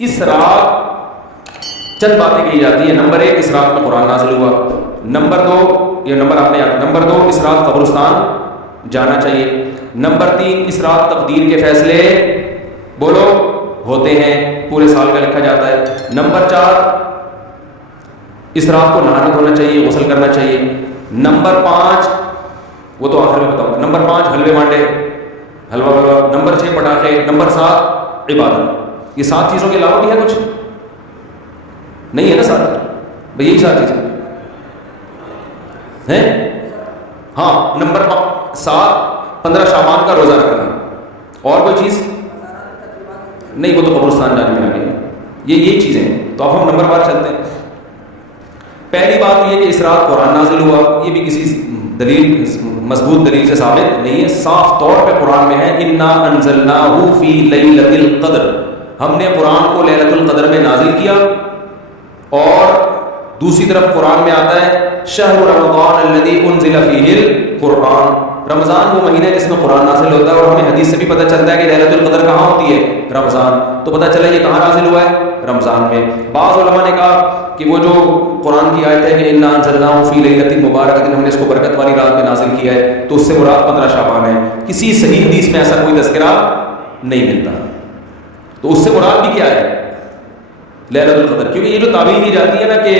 اس رات چند باتیں کی جاتی ہیں. نمبر 1 اس رات میں قرآن نازل ہوا. نمبر 2 یہ نمبر آپ نے یاد. نمبر 2 اس رات قبرستان جانا چاہیے. نمبر 3 اس رات تقدیر کے فیصلے بولو ہوتے ہیں, پورے سال کا لکھا جاتا ہے. نمبر 4 اس رات کو نہانا دھونا چاہیے, غسل کرنا چاہیے. نمبر 5 وہ تو آخر میں بتاؤں. نمبر 5 حلوے مانڈے, حلوہ حلوہ. نمبر 6 پٹاخے. نمبر 7 عبادت. یہ 7 چیزوں کے علاوہ بھی ہے کچھ نہیں ہے نا ساتھ بھئی, یہی 7 چیزیں ہیں. ہاں نمبر 7 15 شعبان کا روزہ رکھنا. اور کوئی چیز نہیں, وہ تو قبرستان جانے میں آ گیا. یہی چیزیں ہیں. تو اب ہم نمبر بار چلتے ہیں. پہلی بات یہ کہ اس رات قرآن نازل ہوا. یہ بھی کسی دلیل مضبوط دلیل سے ثابت نہیں ہے, صاف طور پہ قرآن میں ہے انا انزلناہ فی لیلۃ القدر. ہم نے قرآن کو لیلۃ القدر میں نازل کیا. اور دوسری طرف قرآن میں آتا ہے شہر رمضان الذی انزل فیہ القرآن. رمضان وہ مہینہ ہے جس میں قرآن نازل ہوتا ہے. اور ہمیں حدیث سے بھی پتہ چلتا ہے کہ لیلۃ القدر کہاں ہوتی ہے, رمضان. تو پتہ چلا یہ کہاں نازل ہوا ہے, رمضان میں. بعض علماء نے کہا کہ وہ جو قرآن کی آیت ہے کہ انا انزلناہ فی لیلۃ مبارکۃ, ہم نے اس کو برکت والی رات میں نازل کیا ہے, تو اس سے مراد 15 شعبان ہے. کسی صحیح حدیث میں ایسا کوئی تذکرہ نہیں ملتا. تو اس سے مراد بھی کیا ہے, لیلۃ القدر. کیونکہ یہ جو تعبیر کی جاتی ہے نا کہ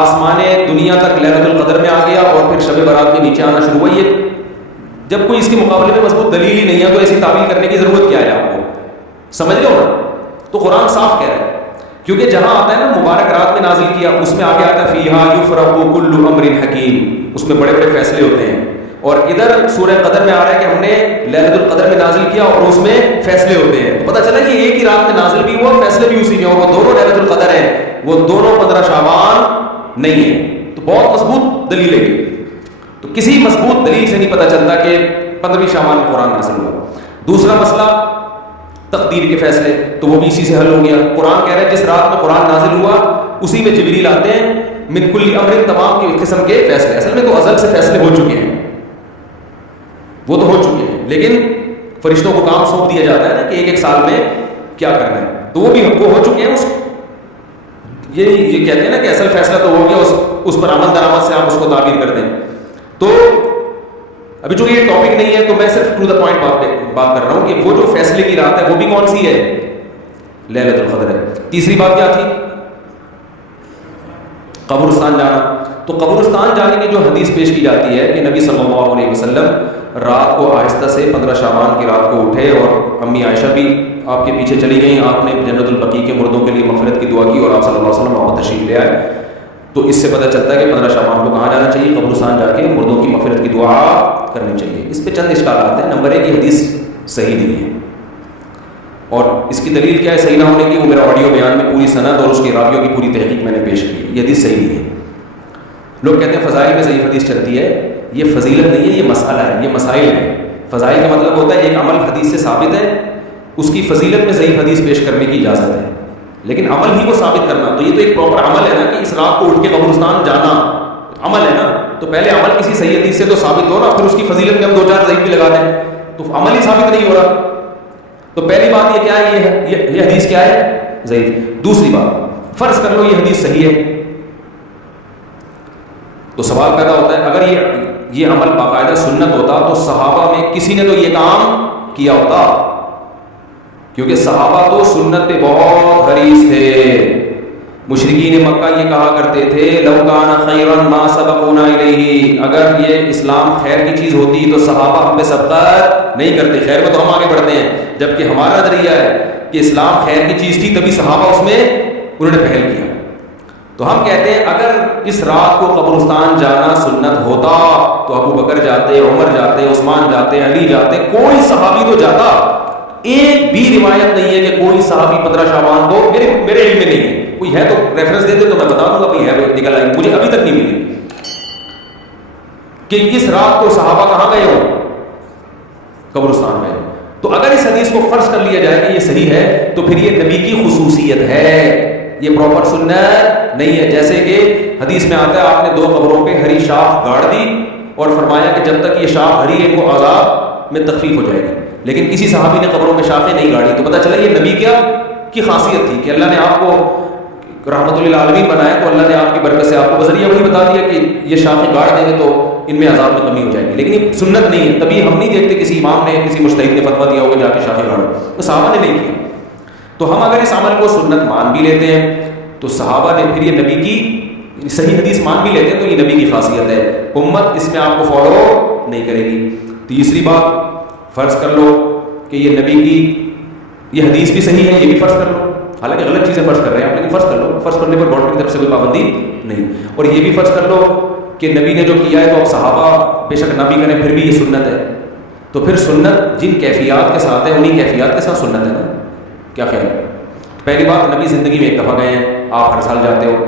آسمان دنیا تک لیلۃ القدر میں آ گیا اور پھر شب برات میں نیچے آنا شروع ہوا, یہ جب کوئی اس کے مقابلے میں مضبوط دلیل ہی نہیں ہے تو ایسی تعبیر کرنے کی ضرورت کیا ہے آپ کو, سمجھ رہے ہو نا. تو قرآن صاف کہہ رہا ہے, کیونکہ جہاں آتا ہے نا مبارک رات میں نازل کیا, اس میں آگے آتا ہے فیہا یفرق کل امر حکیم, اس میں بڑے بڑے فیصلے ہوتے ہیں. اور ادھر سورہ قدر میں آ رہا ہے کہ ہم نے لیلۃ القدر میں نازل کیا اور اس میں فیصلے ہوتے ہیں. تو پتہ چلا کہ ایک ہی رات میں نازل بھی ہوا, فیصلے بھی اسی میں, اور وہ دونوں لیلۃ القدر ہیں, وہ دونوں 15 شعبان نہیں ہیں. تو بہت مضبوط دلیل ہے. تو کسی مضبوط دلیل سے نہیں پتہ چلتا کہ 15 شعبان میں قرآن نازل ہوا. دوسرا مسئلہ تقدیر کے فیصلے, تو وہ بھی اسی سے حل ہو گیا. قرآن کہہ رہا ہے جس رات میں قرآن نازل ہوا اسی میں جبریل آتے ہیں, من کل امر, تمام کے قسم کے فیصلے. اصل میں تو ازل سے فیصلے ہو چکے ہیں, وہ تو ہو چکے ہیں, لیکن فرشتوں کو کام سونپ دیا جاتا ہے نا کہ ایک سال میں کیا کرنا ہے, تو وہ بھی وہ ہو چکے ہیں. یہ کہتے ہیں نا کہ اصل فیصلہ تو ہو گیا, اس پر عمل درآمد سے آپ اس کو تعبیر کر دیں. تو ابھی چونکہ یہ ٹاپک نہیں ہے تو میں صرف ٹو دا پوائنٹ بات کر رہا ہوں کہ وہ جو فیصلے کی رات ہے وہ بھی کون سی ہے, لیلۃ القدر ہے. تیسری بات کیا تھی, قبرستان جانا. تو قبرستان جانے کی جو حدیث پیش کی جاتی ہے کہ نبی صلی اللہ علیہ وسلم رات کو آہستہ سے 15 شعبان کی رات کو اٹھے, اور امی عائشہ بھی آپ کے پیچھے چلی گئیں. آپ نے جنت البقیع کے مردوں کے لیے مغفرت کی دعا کی اور آپ صلی اللہ علیہ وسلم وہاں تشریف لے آئے. تو اس سے پتہ چلتا ہے کہ 15 شعبان کو کہاں جانا چاہیے, قبرستان جا کے مردوں کی مغفرت کی دعا کرنی چاہیے. اس پہ چند اشکالات ہیں. نمبر 1 یہ حدیث صحیح نہیں ہے, اور اس کی دلیل کیا ہے صحیح نہ ہونے کی, وہ میرا آڈیو بیان میں پوری سند اور اس کے راویوں کی پوری تحقیق میں نے پیش کی. یہ حدیث صحیح نہیں ہے. لوگ کہتے ہیں فضائل میں ضعیف حدیث چلتی ہے, یہ فضیلت نہیں ہے, یہ مسئلہ ہے, یہ مسائل ہے. فضائل کا مطلب ہوتا ہے ایک عمل حدیث سے ثابت ہے, اس کی فضیلت میں ضعیف حدیث پیش کرنے کی اجازت ہے, لیکن عمل ہی کو ثابت کرنا, تو یہ تو ایک پراپر عمل ہے نا کہ اس رات کو اٹھ کے قبرستان جانا عمل ہے نا. تو پہلے عمل کسی صحیح حدیث سے تو ثابت ہو نا, پھر اس کی فضیلت میں ہم 2-4 ضعیف بھی لگا دیں تو عمل ہی ثابت نہیں ہو رہا. تو پہلی بات یہ کیا ہے, یہ حدیث کیا ہے, ضعیف. دوسری بات, فرض کر لو یہ حدیث صحیح ہے, تو سوال پیدا ہوتا ہے اگر یہ عمل باقاعدہ سنت ہوتا تو صحابہ میں کسی نے تو یہ کام کیا ہوتا, کیونکہ صحابہ تو سنت پہ بہت حریص تھے. مشرکین مکہ یہ کہا کرتے تھے لو کان خیرا ما سبقونا الیہ, اگر یہ اسلام خیر کی چیز ہوتی تو صحابہ ہم پہ سبقت نہیں کرتے, خیر میں تو ہم آگے بڑھتے ہیں, جبکہ ہمارا نظریہ ہے کہ اسلام خیر کی چیز تھی تبھی صحابہ اس میں انہوں نے پہل کیا. تو ہم کہتے ہیں اگر اس رات کو قبرستان جانا سنت ہوتا تو ابو بکر جاتے, عمر جاتے, عثمان جاتے, علی جاتے, کوئی صحابی تو جاتا. ایک بھی روایت نہیں ہے کہ کوئی صحابی 15 شعبان کو, میرے علم میں نہیں ہے, کوئی ہے تو ریفرنس دے دے تو میں بتا دوں گا بھائی ہے, نکل آئی, مجھے ابھی تک نہیں ملی کہ اس رات کو صحابہ کہاں گئے ہو, قبرستان گئے. تو اگر اس حدیث کو فرض کر لیا جائے کہ یہ صحیح ہے تو پھر یہ نبی کی خصوصیت ہے, یہ پراپر سنت نہیں ہے. جیسے کہ حدیث میں آتا ہے آپ نے 2 قبروں پہ ہری شاخ گاڑ دی اور فرمایا کہ جب تک یہ شاخ ہری ہے ان کو عذاب میں تخفیف ہو جائے گی, لیکن کسی صحابی نے قبروں میں شاخیں نہیں گاڑی. تو پتہ چلا یہ نبی کیا کی خاصیت تھی کہ اللہ نے آپ کو رحمت للعالمین بنایا، تو اللہ نے آپ کی برکت سے آپ کو بذریعہ وہی بتا دیا کہ یہ شاخیں گاڑ دیں گے تو ان میں عذاب میں کمی ہو جائے گی، لیکن یہ سنت نہیں ہے. تبھی ہم نہیں دیکھتے کسی امام نے کسی مجتہد نے فتویٰ دیا ہوگا جا کے شاخیں گاڑو، تو صحابہ نے نہیں کیا. تو ہم اگر اس عمل کو سنت مان بھی لیتے ہیں تو صحابہ نے پھر یہ نبی کی صحیح حدیث مان بھی لیتے ہیں، تو یہ نبی کی خاصیت ہے. امت اس میں آپ کو فالو نہیں کرے گی. تیسری بات، فرض کر لو کہ یہ نبی کی یہ حدیث بھی صحیح ہے، یہ بھی فرض کر لو، حالانکہ غلط چیزیں فرض کر رہے ہیں آپ، لیکن فرض کر لو، فرض کرنے پر گورنمنٹ کی طرف سے کوئی پابندی نہیں. اور یہ بھی فرض کر لو کہ نبی نے جو کیا ہے تو اب صحابہ بے شک نہ بھی کریں پھر بھی یہ سنت ہے. تو پھر سنت جن کیفیات کے ساتھ ہے انہی کیفیات کے ساتھ سنت ہے نا. کیا خیال ہے؟ پہلی بات، نبی زندگی میں ایک دفعہ گئے ہیں، آپ ہر سال جاتے ہو،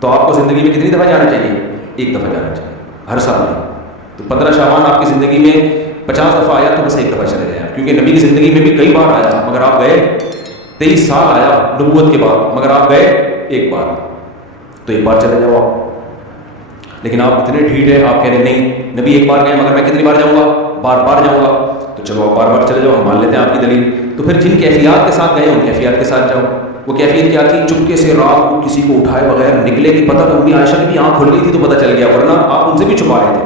تو آپ کو زندگی میں کتنی دفعہ جانا چاہیے؟ ایک دفعہ جانا چاہیے ہر سال میں. تو 15 شعبان آپ کی زندگی میں 50 دفعہ آیا تو بس ایک دفعہ چلے جائیں، کیونکہ نبی کی زندگی میں بھی کئی بار آیا مگر آپ گئے. 23 سال آیا نبوت کے بعد مگر آپ گئے ایک بار، تو ایک بار چلے جاؤ آپ. لیکن آپ اتنے ڈھیٹ ہیں، آپ کہہ رہے نہیں نبی ایک بار گئے مگر میں کتنی بار جاؤں گا؟ بار بار جاؤں گا. تو چلو آپ بار بار چلے جاؤ، ہم مان لیتے ہیں آپ کی دلیل. تو پھر جن کیفیات کے ساتھ گئے ان کیفیات کے ساتھ جاؤ. وہ کیفیت کیا تھی؟ چپکے سے رات کو کسی کو اٹھائے بغیر نکلے کی پتہ تو عائشہ کی بھی آنکھ کھل گئی تھی تو پتہ چل گیا، ورنہ آپ ان سے بھی چھپا رہے تھے.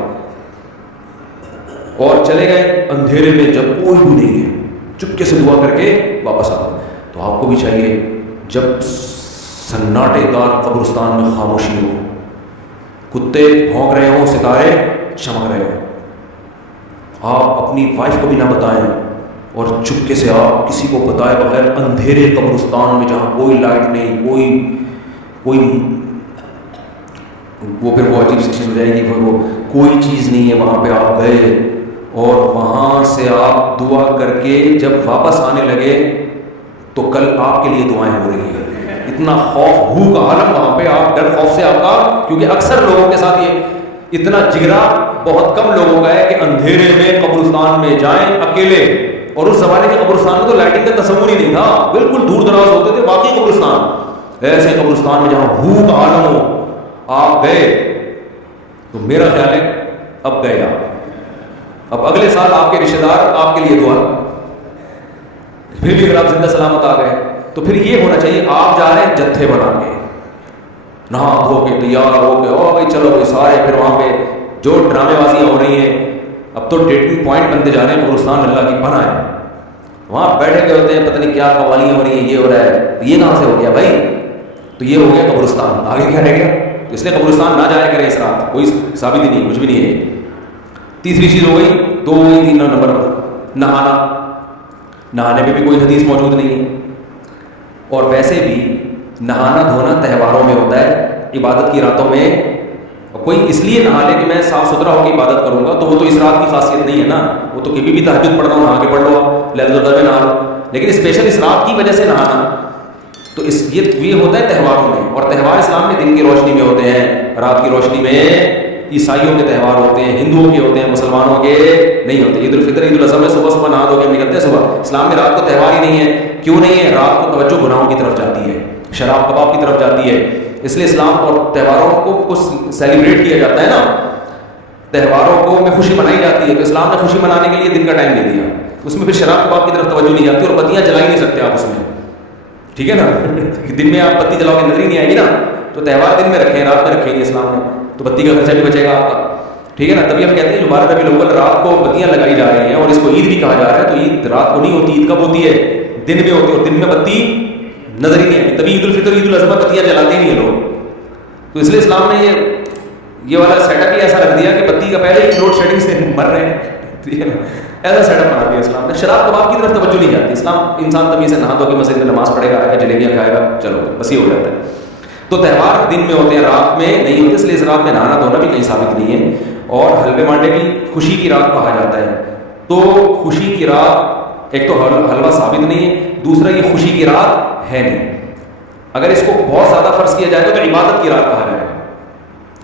اور چلے گئے اندھیرے میں جب کوئی بھی نہیں ہے، چپکے سے دعا کر کے واپس آ گئے. تو آپ کو بھی چاہیے جب سناٹے دار قبرستان میں خاموشی ہو، کتے بھونک رہے ہوں، ستارے چمک رہے ہوں، آپ اپنی وائف کو بھی نہ بتائیں اور چپکے سے آپ کسی کو بتائے بغیر اندھیرے قبرستان میں جہاں کوئی لائٹ نہیں، کوئی وہ پھر وہ عجیب سی چیز ہو جائے گی، وہ کوئی چیز نہیں ہے وہاں پہ آپ گئے اور وہاں سے آپ دعا کر کے جب واپس آنے لگے تو کل آپ کے لیے دعائیں ہو رہی ہیں. اتنا خوف ہو کا عالم وہاں پہ، آپ ڈر خوف سے آپ کا، کیونکہ اکثر لوگوں کے ساتھ یہ اتنا جگرا بہت کم لوگوں کا ہے کہ اندھیرے میں قبرستان میں جائیں اکیلے. اور اس زمانے کے قبرستان میں تو لائٹنگ کا تصور ہی نہیں تھا، بالکل دور دراز ہوتے تھے باقی قبرستان. ایسے قبرستان میں جہاں ہو کا عالم ہو آپ گئے تو میرا خیال ہے اب گئے آپ، اب اگلے سال آپ کے رشتہ دار آپ کے لیے دعا. پھر بھی اگر آپ زندہ سلامت آ گئے تو پھر یہ ہونا چاہیے آپ جا رہے ہیں جتھے بنا کے، نہا دھو کے تیار ہو کے، او بھائی چلو بھائی سارے، پھر وہاں پہ جو ڈرامے بازیاں ہو رہی ہیں. اب تو ڈیٹنگ پوائنٹ بنتے جا رہے ہیں قبرستان، اللہ کی پناہ ہے. وہاں بیٹھے ہوئے ہوتے ہیں، پتہ نہیں کیا قوالیاں ہو رہی ہیں، یہ ہو رہا ہے، یہ کہاں سے ہو گیا بھائی؟ تو یہ ہو گیا قبرستان، آگے کیا رہ گیا؟ تو اس لیے قبرستان نہ جایا کریں اس رات، کوئی ثابت ہی نہیں، کچھ بھی نہیں ہے. تیسری چیز ہو گئی، 2 ہو گئی، 3 نمبر پر نہانا. نہانے میں بھی کوئی حدیث موجود نہیں ہے. اور ویسے بھی نہانا دھونا تہواروں میں ہوتا ہے، عبادت کی راتوں میں کوئی اس لیے نہا لے کہ میں صاف ستھرا ہو کے عبادت کروں گا، تو وہ تو اس رات کی خاصیت نہیں ہے نا. وہ تو کبھی بھی تہجد پڑھنا ہو نہا کے پڑھ لو، لیلۃ القدر میں نہا لو، لیکن اسپیشل اس رات کی وجہ سے نہانا تو یہ ہوتا ہے تہواروں میں. اور تہوار اسلام میں دن کی روشنی میں ہوتے ہیں، رات کی روشنی میں عیسائیوں کے تہوار ہوتے ہیں، ہندوؤں کے ہوتے ہیں، مسلمانوں کے نہیں ہوتے. عید الفطر، عید الاضحیٰ میں صبح نہا دھو کے نکلتے ہیں صبح. اسلام میں رات کو تہوار ہی نہیں ہے. کیوں نہیں ہے؟ رات کو توجہ گناہوں کی طرف جاتی ہے، شراب کباب کی طرف جاتی ہے. اس لیے اسلام اور تہواروں کو سیلیبریٹ کیا جاتا ہے نا، تہواروں کو میں خوشی منائی جاتی ہے. تو اسلام نے خوشی منانے کے لیے دن کا ٹائم دے دیا. اس میں پھر شراب کباب کی طرف توجہ نہیں جاتی، اور بتیاں جلا ہی نہیں سکتے آپ اس میں، ٹھیک ہے نا. دن میں آپ بتی جلاؤ گے نظر ہی نہیں آئے گی نا. تو تہوار دن میں رکھیں، رات میں رکھیں گے اسلام نے، تو بتی کا خرچہ بھی بچے گا آپ کا، ٹھیک ہے نا. تبھی ہم کہتے ہیں جو 12 ربیع الاول رات کو بتیاں لگائی جا رہی ہیں اور اس کو عید بھی کہا جا رہا ہے. تو عید رات کو نہیں ہوتی، عید کب ہوتی ہے؟ دن میں ہوتی ہے، اور دن میں بتی نظر ہی نہیں آتی. تبھی عید الفطر، عید الاضحیٰ بتیاں جلاتے ہی نہیں ہیں لوگ. تو اس لیے اسلام نے یہ والا سیٹ اپ ہی ایسا رکھ دیا کہ بتی کا پہلے ہی لوڈ شیڈنگ سے مر رہے ہیں، ٹھیک ہے نا. ایسا سیٹ اپ بنا دیا اسلام نے. شراب کباب کی طرف توجہ نہیں جاتی. اسلام انسان تمیز سے نہا دھو کے مسجد میں نماز پڑھے گا، آئے گا، جلیبیاں کھائے گا، چلو بس یہ ہو جاتا ہے. تو تہوار دن میں ہوتے ہیں، رات میں نہیں ہوتے. اس لیے اس رات میں نہانا دھونا بھی کہیں ثابت نہیں ہے. اور حلوے مانڈے بھی خوشی کی رات کہا جاتا ہے. تو خوشی کی رات، ایک تو حلوہ ثابت نہیں ہے، دوسرا یہ خوشی کی رات ہے نہیں. اگر اس کو بہت زیادہ فرض کیا جائے گا تو عبادت کی رات کہا جائے گا.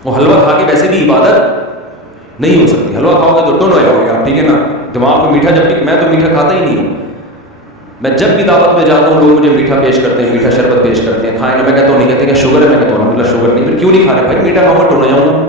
وہ حلوہ کھا کے ویسے بھی عبادت نہیں ہو سکتی. حلوہ کھاؤ گے تو ٹن ہو جاؤ گے آپ، ٹھیک ہے نا. دماغ کو میٹھا، جب بھی میں تو میٹھا کھاتا ہی نہیں ہوں. میں جب بھی دعوت میں جاتا ہوں لوگ مجھے میٹھا پیش کرتے ہیں، میٹھا شربت پیش کرتے ہیں، کھائیں گے. میں کہتا ہوں نہیں، کہتے کہ شوگر ہے. میں کہتا ہوں الحمدللہ شوگر نہیں. پھر کیوں نہیں کھا رہے بھائی؟ میٹھا کھاؤں گا ٹن ہو جاؤں گا.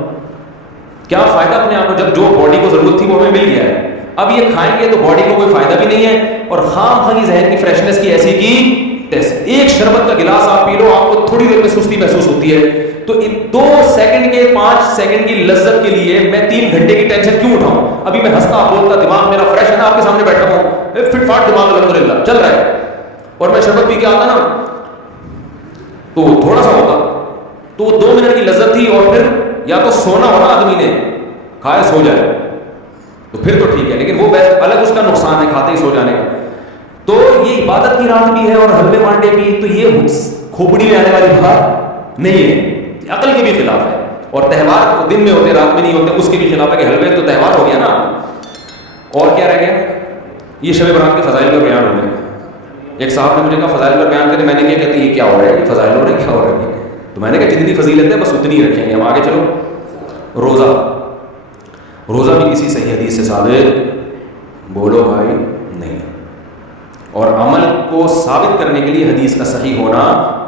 کیا فائدہ اپنے آپ کو، جب جو باڈی کو ضرورت تھی وہ ہمیں مل گیا ہے. اب یہ کھائیں گے تو باڈی کو کوئی فائدہ بھی نہیں ہے اور خام خالی ذہن کی فریشنس کی ایسی کی تیسے. ایک شربت کا گلاس آپ پی لو آپ کو تھوڑی دیر میں سستی محسوس ہوتی ہے, تو 2 سیکنڈ کے 5 سیکنڈ کی لذت کے لیے میں 3 گھنٹے کی ٹینشن کیوں اٹھاؤں؟ ابھی میں ہنستا بولتا دماغ میرا فریش ہے نا, آپ کے سامنے بیٹھا ہوں, فٹ فاٹ دماغ الحمدللہ چل رہا ہے, اور میں شربت پی کے آتا نا تو تھوڑا سا ہوتا تو وہ 2 منٹ کی لذت تھی, اور پھر یا تو سونا ہونا آدمی نے کھائے سو جائے تو پھر تو ٹھیک ہے, لیکن وہ الگ اس کا نقصان ہے کھاتے ہی سو جانے کا. تو یہ عبادت کی رات بھی ہے اور حلوے مانڈے بھی, تو یہ کھوپڑی میں آنے والی بات نہیں ہے, عقل کے بھی خلاف ہے. اور تہوار دن میں ہوتے رات میں نہیں ہوتے, اس کے بھی خلاف ہے کہ حلوے تو تہوار ہو گیا نا. اور کیا رہ گیا؟ یہ شب برات کے فضائل کا بیان ہو گیا. ایک صاحب نے مجھے کہا فضائل کا بیان کرے, میں نے کیا کہتے یہ کیا ہو رہا ہے, یہ فضائل ہو رہے ہیں کیا ہو رہا ہے؟ تو میں نے کہا جتنی فضیلت ہے بس اتنی رکھیں گے ہم, آگے چلو. روزہ بھی کسی صحیح حدیث سے ثابت بولو بھائی نہیں, اور عمل کو ثابت کرنے کے لیے حدیث کا صحیح ہونا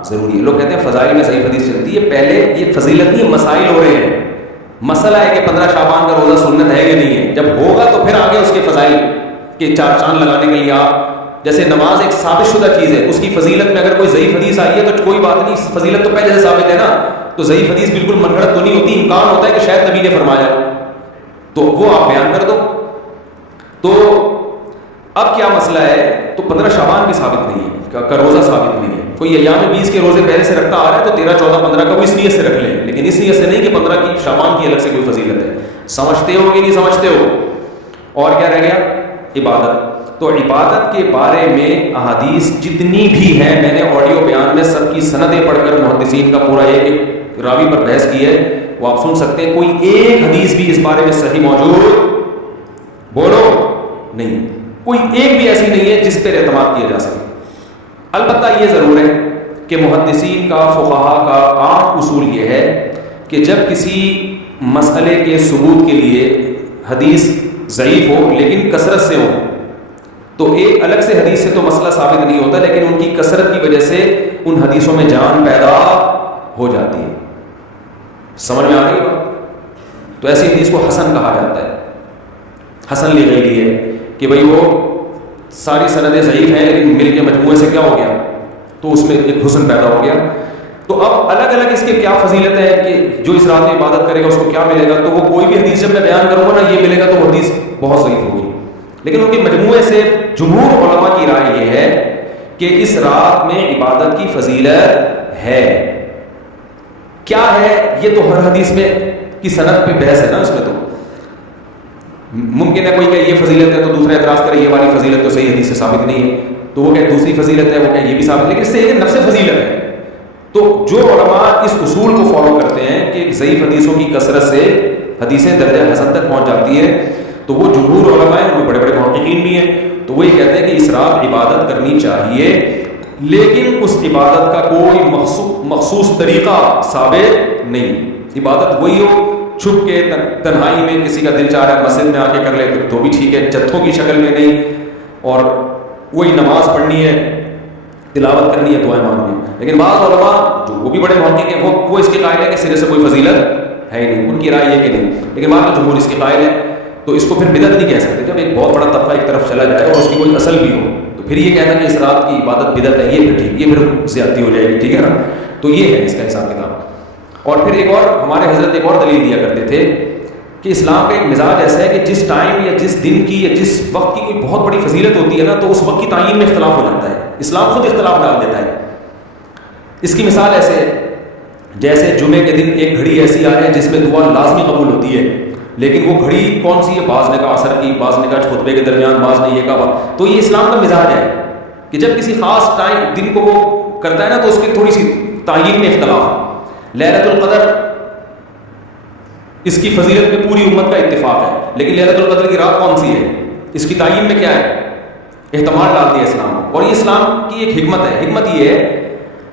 ضروری ہے. لوگ کہتے ہیں فضائل میں صحیح حدیث چلتی ہے, پہلے یہ فضیلت نہیں مسائل ہو رہے ہیں. مسئلہ ہے کہ 15 شعبان کا روزہ سنت ہے یا نہیں ہے, جب ہوگا تو پھر آگے اس کے فضائل کے 4 چاند لگانے کے لیے آپ, جیسے نماز ایک ثابت شدہ چیز ہے, اس کی فضیلت میں اگر کوئی ضعیف حدیث آئی ہے تو کوئی بات نہیں, فضیلت تو پہلے سے ثابت ہے نا, تو ضعیف حدیث بالکل منگڑت تو نہیں ہوتی, امکان ہوتا ہے کہ شاید نبی نے فرمایا تو وہ آپ بیان کر دو. تو اب کیا مسئلہ ہے, تو 15 شعبان بھی ثابت نہیں ہے کا روزہ ثابت نہیں ہے. کوئی ایام 20 کے روزے پہلے سے رکھتا آ رہا ہے تو 13, 14, 15 کا وہ اس نیت سے رکھ لیں, لیکن اس نیت سے نہیں کہ 15 کی شعبان کی الگ سے کوئی فضیلت ہے. سمجھتے ہو کہ نہیں سمجھتے ہو؟ اور کیا رہ گیا؟ عبادت. تو عبادت کے بارے میں احادیث جتنی بھی ہیں, میں نے آڈیو بیان میں سب کی سندیں پڑھ کر محدثین کا پورا ایک راوی پر بحث کی ہے, وہ آپ سن سکتے ہیں. کوئی ایک حدیث بھی اس بارے میں صحیح موجود بولو نہیں, کوئی ایک بھی ایسی نہیں ہے جس پر اعتماد کیا جا سکے. البتہ یہ ضرور ہے کہ محدثین کا فقہاء کا عام اصول یہ ہے کہ جب کسی مسئلے کے ثبوت کے لیے حدیث ضعیف ہو لیکن کثرت سے ہو, تو ایک الگ سے حدیث سے تو مسئلہ ثابت نہیں ہوتا, لیکن ان کی کثرت کی وجہ سے ان حدیثوں میں جان پیدا ہو جاتی ہے. سمجھ میں آ رہی ہے؟ تو ایسی حدیث کو حسن کہا جاتا ہے. حسن لغیری ہے کہ بھئی وہ ساری سندیں ضعیف ہیں لیکن مل کے مجموعے سے کیا ہو گیا, تو اس میں ایک حسن پیدا ہو گیا. تو اب الگ الگ اس کے کیا فضیلت ہے کہ جو اس رات میں عبادت کرے گا اس کو کیا ملے گا, تو وہ کوئی بھی حدیث جب میں بیان کروں گا نا یہ ملے گا تو وہ حدیث بہت ضعیف ہوگی. لیکن ان کے مجموعے سے جمہور علماء کی رائے یہ ہے کہ اس رات میں عبادت کی فضیلت ہے. کیا ہے یہ تو ہر حدیث میں کی سند پہ بحث ہے نا, اس میں تو ممکن ہے کوئی کہ یہ فضیلت ہے تو دوسرا اعتراض کرے یہ والی فضیلت تو صحیح حدیث سے ثابت نہیں ہے, تو وہ کہ دوسری فضیلت ہے, وہ کہ یہ بھی ثابت, لیکن اس سے ایک نفس فضیلت ہے. تو جو علماء اس اصول کو فالو کرتے ہیں کہ ضعیف حدیثوں کی کثرت سے حدیثیں درجہ حسن تک پہنچ جاتی ہیں, تو وہ جمہور علماء ہیں, ان میں بڑے بڑے محققین بھی ہیں, تو وہ یہ کہتے ہیں کہ اس رات عبادت کرنی چاہیے, لیکن اس عبادت کا کوئی مخصوص طریقہ ثابت نہیں. عبادت وہی ہو چھپ کے تنہائی میں, کسی کا دل چاہ رہا ہے مسجد میں آ کے کر لے تو بھی ٹھیک ہے, جتھوں کی شکل میں نہیں, اور وہی نماز پڑھنی ہے, تلاوت کرنی ہے, دعائیں مانگنی ہے. لیکن بعض علماء جو وہ بھی بڑے محقق ہیں وہ اس کے قائل ہے کہ سرے سے کوئی فضیلت ہے ہی نہیں, ان کی رائے یہ کہ نہیں, لیکن بعض جمہور اس کے قائل ہے. تو اس کو پھر بدعت نہیں کہہ سکتے. جب ایک بہت بڑا طبقہ ایک طرف چلا جائے اور اس کی کوئی اصل بھی ہو تو پھر یہ کہنا کہ اس رات کی عبادت بدعت ہے, یہ پھر ٹھیک, یہ پھر زیادتی ہو جائے گی, ٹھیک ہے نا. تو یہ ہے اس کا حساب کتاب. اور پھر ایک اور ہمارے حضرت ایک اور دلیل دیا کرتے تھے کہ اسلام کا ایک مزاج ایسا ہے کہ جس ٹائم یا جس دن کی یا جس وقت کی کوئی بہت بڑی فضیلت ہوتی ہے نا, تو اس وقت کی تعین میں اختلاف ہو جاتا ہے. اسلام خود اختلاف ڈال دیتا ہے. اس کی مثال ایسے ہے جیسے جمعے کے دن ایک گھڑی ایسی آ ہے جس میں دعا لازمی قبول ہوتی ہے, لیکن وہ گھڑی کون سی ہے, بعض نے کہا عصر کی, بعض نے کہا خطبے کے درمیان, بعض نے یہ کہا. تو یہ اسلام کا مزاج ہے کہ جب کسی خاص ٹائم دن کو وہ کرتا ہے نا تو اس کی تھوڑی سی تعین میں اختلاف. لیلۃ القدر اس کی فضیلت میں پوری امت کا اتفاق ہے, لیکن لیلۃ القدر کی رات کون سی ہے, اس کی تعین میں کیا ہے, احتمال ڈال دیا اسلام. اور یہ اسلام کی ایک حکمت ہے. حکمت یہ ہے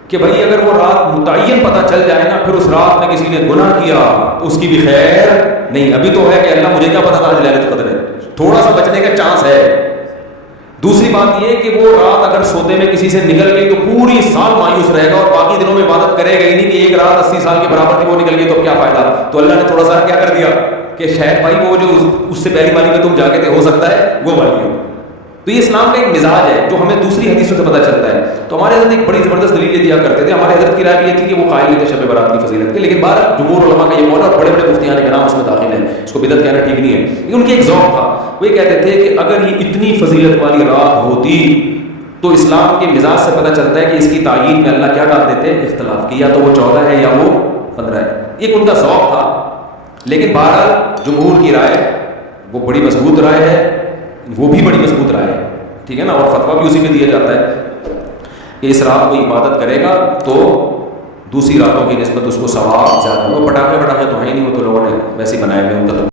کہ بھائی اگر وہ رات متعین پتہ چل جائے نا, پھر اس رات میں کسی نے گناہ کیا تو اس کی بھی خیر نہیں. ابھی تو ہے کہ اللہ مجھے کیا پتا تھا لیلۃ القدر ہے, تھوڑا سا بچنے کا چانس ہے. دوسری بات یہ کہ وہ رات اگر سوتے میں کسی سے نکل گئی تو پوری سال مایوس رہے گا اور باقی دنوں میں عبادت کرے گا ہی نہیں, کہ ایک رات 80 سال کے برابر تھی وہ نکل گئی تو کیا فائدہ. تو اللہ نے تھوڑا سا کیا کر دیا, کہ شاید بھائی وہ جو اس سے پہلی والی میں تم جا کے تھے ہو سکتا ہے وہ والی ہو. تو یہ اسلام کا ایک مزاج ہے جو ہمیں دوسری حدیثوں سے پتہ چلتا ہے. تو ہمارے حضرت ایک بڑی زبردست دلیل دیا کرتے تھے. ہمارے حضرت کی رائے بھی یہ تھی کہ وہ قائل نہیں تھے شب برات کی فضیلت کے, لیکن بہر جمہور علماء کا یہ قول ہے اور بڑے بڑے مفتیان کرام اس میں داخل ہیں, اس کو بدعت کہنا ٹھیک نہیں ہے, لیکن ان کے ایک ذوق تھا. وہ یہ کہتے تھے کہ اگر یہ اتنی فضیلت والی رات ہوتی تو اسلام کے مزاج سے پتہ چلتا ہے کہ اس کی تعین میں اللہ کیا ڈال دیتے ہیں, اختلاف کی, یا تو وہ 14 ہے یا وہ 15 ہے. ایک ان کا ذوق تھا. لیکن بہرحال جمہور کی رائے وہ بڑی مضبوط رائے ہے, وہ بھی بڑی مضبوط رائے ہے, ٹھیک ہے نا. اور فتویٰ بھی اسی میں دیا جاتا ہے کہ اس رات کو عبادت کرے گا تو دوسری راتوں کی نسبت اس کو ثواب زیادہ ہوگا. پٹاخے تو ہیں نہیں, وہ تو لوگوں نے ویسے ہی بنائے ہوئے, ان کا